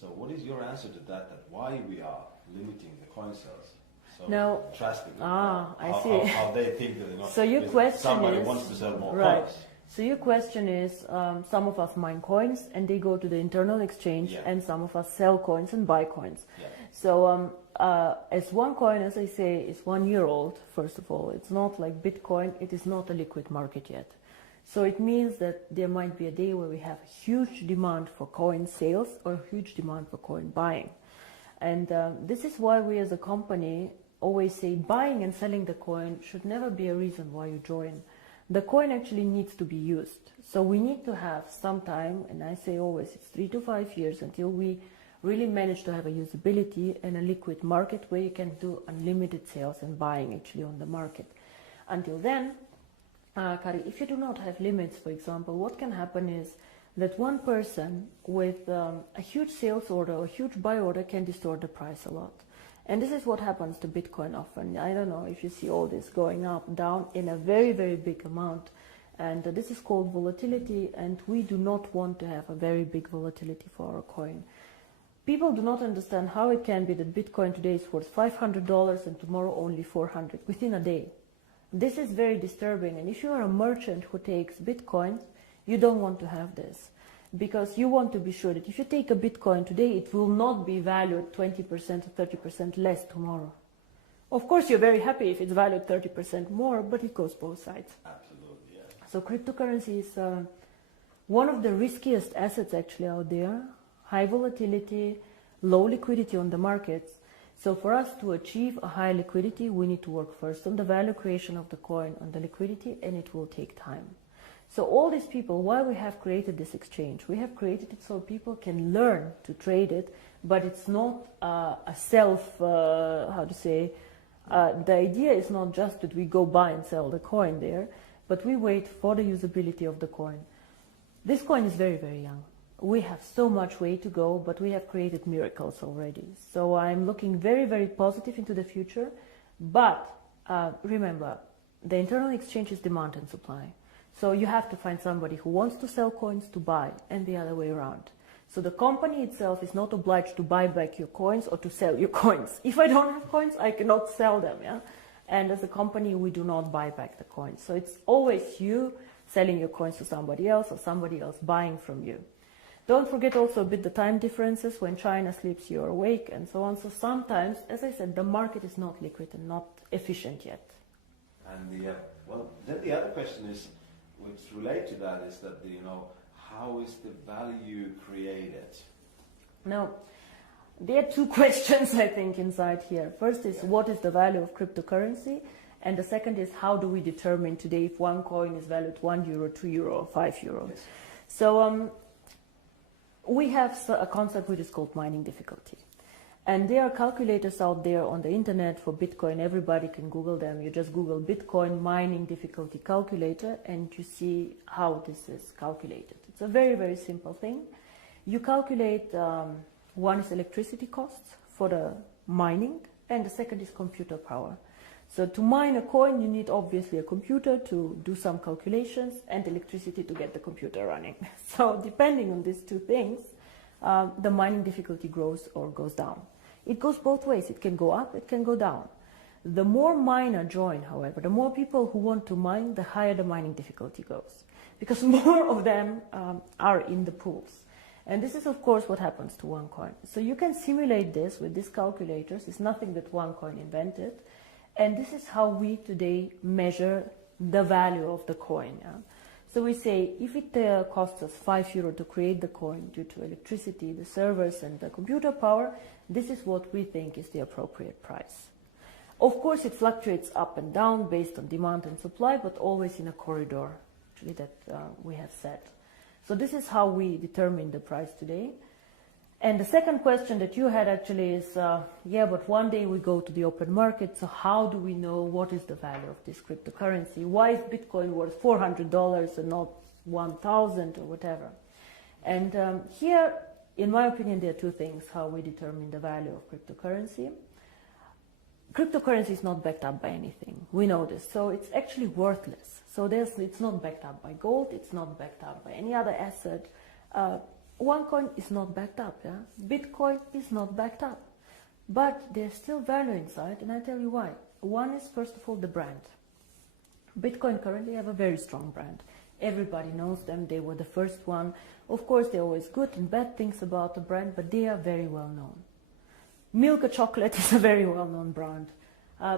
So what is your answer to that, that why we are limiting the coin sales so now, drastically? I see. How they think that, you know, so your question somebody is, wants to sell more right. coins. So your question is, some of us mine coins and they go to the internal exchange, and some of us sell coins and buy coins. Yeah. So as Onecoin, as I say, is 1 year old, first of all. It's not like Bitcoin, it is not a liquid market yet. So it means that there might be a day where we have a huge demand for coin sales or a huge demand for coin buying. And this is why we as a company always say buying and selling the coin should never be a reason why you join. The coin actually needs to be used. So we need to have some time, and I say always it's 3 to 5 years until we really manage to have a usability and a liquid market where you can do unlimited sales and buying actually on the market. Until then, Kari, if you do not have limits, for example, what can happen is that one person with a huge sales order or huge buy order can distort the price a lot. And this is what happens to Bitcoin often. I don't know if you see all this going up, down in a very, very big amount. And this is called volatility, and we do not want to have a very big volatility for our coin. People do not understand how it can be that Bitcoin today is worth $500 and tomorrow only 400 within a day. This is very disturbing, and if you are a merchant who takes Bitcoin, you don't want to have this, because you want to be sure that if you take a Bitcoin today, it will not be valued 20% or 30% less tomorrow. Of course, you're very happy if it's valued 30% more, but it goes both sides. Absolutely, yeah. So cryptocurrency is one of the riskiest assets actually out there. High volatility, low liquidity on the markets. So for us to achieve a high liquidity, we need to work first on the value creation of the coin, on the liquidity, and it will take time. So all these people, why we have created this exchange, we have created it so people can learn to trade it, but it's not a self, the idea is not just that we go buy and sell the coin there, but we wait for the usability of the coin. This coin is very, very young. We have so much way to go, but we have created miracles already. So I'm looking very, very positive into the future. But remember, the internal exchange is demand and supply. So you have to find somebody who wants to sell coins to buy, and the other way around. So the company itself is not obliged to buy back your coins or to sell your coins. If I don't have coins, I cannot sell them. Yeah? And as a company, we do not buy back the coins. So it's always you selling your coins to somebody else or somebody else buying from you. Don't forget also a bit the time differences. When China sleeps, you're awake, and so on. So sometimes, as I said, the market is not liquid and not efficient yet. And then the other question is, which relate to that, is that how is the value created? Now, there are two questions I think inside here. First is what is the value of cryptocurrency, and the second is how do we determine today if one coin is valued €1, €2, or €5? Yes. So we have a concept which is called mining difficulty. And there are calculators out there on the internet for Bitcoin. Everybody can Google them. You just Google Bitcoin mining difficulty calculator and you see how this is calculated. It's a very, very simple thing. You calculate, one is electricity costs for the mining, and the second is computer power. So to mine a coin, you need obviously a computer to do some calculations and electricity to get the computer running. So depending on these two things, the mining difficulty grows or goes down. It goes both ways. It can go up, it can go down. The more miner join, however, the more people who want to mine, the higher the mining difficulty goes, because more of them are in the pools. And this is, of course, what happens to Onecoin. So you can simulate this with these calculators. It's nothing that Onecoin invented. And this is how we today measure the value of the coin. Yeah? So we say if it costs us €5 to create the coin due to electricity, the servers and the computer power, this is what we think is the appropriate price. Of course, it fluctuates up and down based on demand and supply, but always in a corridor actually that we have set. So this is how we determine the price today. And the second question that you had actually is, but one day we go to the open market, so how do we know what is the value of this cryptocurrency? Why is Bitcoin worth $400 and not 1,000 or whatever? And here, in my opinion, there are two things how we determine the value of cryptocurrency. Cryptocurrency is not backed up by anything. We know this. So it's actually worthless. So it's not backed up by gold. It's not backed up by any other asset. OneCoin is not backed up, yeah? Bitcoin is not backed up. But there's still value inside, and I tell you why. One is, first of all, the brand. Bitcoin currently have a very strong brand. Everybody knows them, they were the first one. Of course, there are always good and bad things about the brand, but they are very well known. Milka Chocolate is a very well-known brand.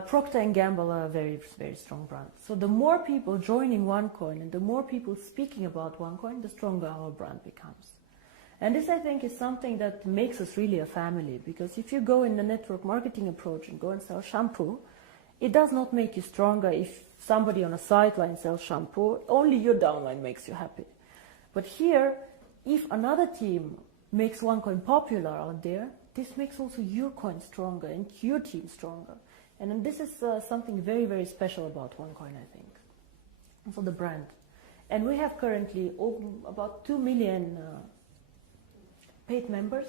Procter & Gamble are a very, very strong brand. So the more people joining OneCoin and the more people speaking about OneCoin, the stronger our brand becomes. And this, I think, is something that makes us really a family, because if you go in the network marketing approach and go and sell shampoo, it does not make you stronger if somebody on a sideline sells shampoo. Only your downline makes you happy. But here, if another team makes OneCoin popular out there, this makes also your coin stronger and your team stronger. And this is something very, very special about OneCoin, I think. And so the brand. And we have currently about 2 million paid members.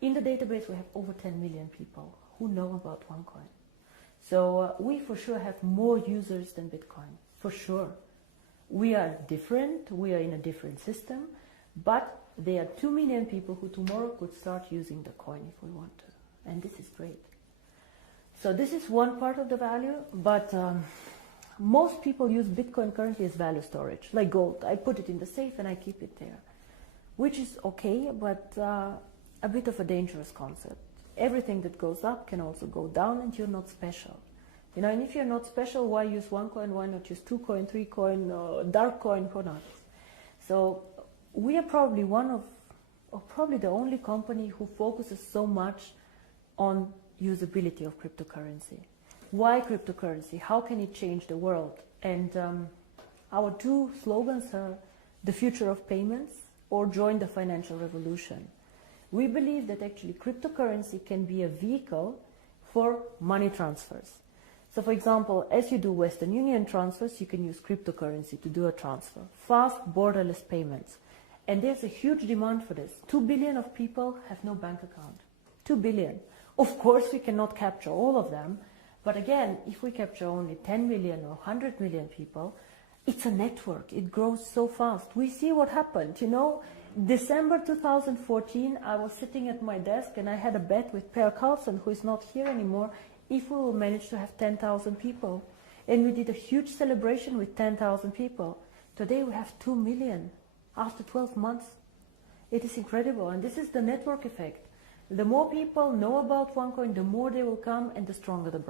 In the database, we have over 10 million people who know about OneCoin. So we for sure have more users than Bitcoin, for sure. We are different, we are in a different system, but there are 2 million people who tomorrow could start using the coin if we want to. And this is great. So this is one part of the value, but most people use Bitcoin currently as value storage, like gold. I put it in the safe and I keep it there, which is okay, but a bit of a dangerous concept. Everything that goes up can also go down, and you're not special. You know, and if you're not special, why use OneCoin? Why not use 2 coin, 3 coin, dark coin, or not? So we are probably one of, or probably the only company who focuses so much on usability of cryptocurrency. Why cryptocurrency? How can it change the world? And our 2 slogans are the future of payments or join the financial revolution. We believe that actually cryptocurrency can be a vehicle for money transfers. So for example, as you do Western Union transfers, you can use cryptocurrency to do a transfer. Fast, borderless payments. And there's a huge demand for this. 2 billion of people have no bank account. 2 billion. Of course, we cannot capture all of them. But again, if we capture only 10 million or 100 million people, it's a network. It grows so fast. We see what happened, you know. December 2014, I was sitting at my desk and I had a bet with Per Carlson, who is not here anymore, if we will manage to have 10,000 people. And we did a huge celebration with 10,000 people. Today we have 2 million after 12 months. It is incredible, and this is the network effect. The more people know about OneCoin, the more they will come and the stronger the brand.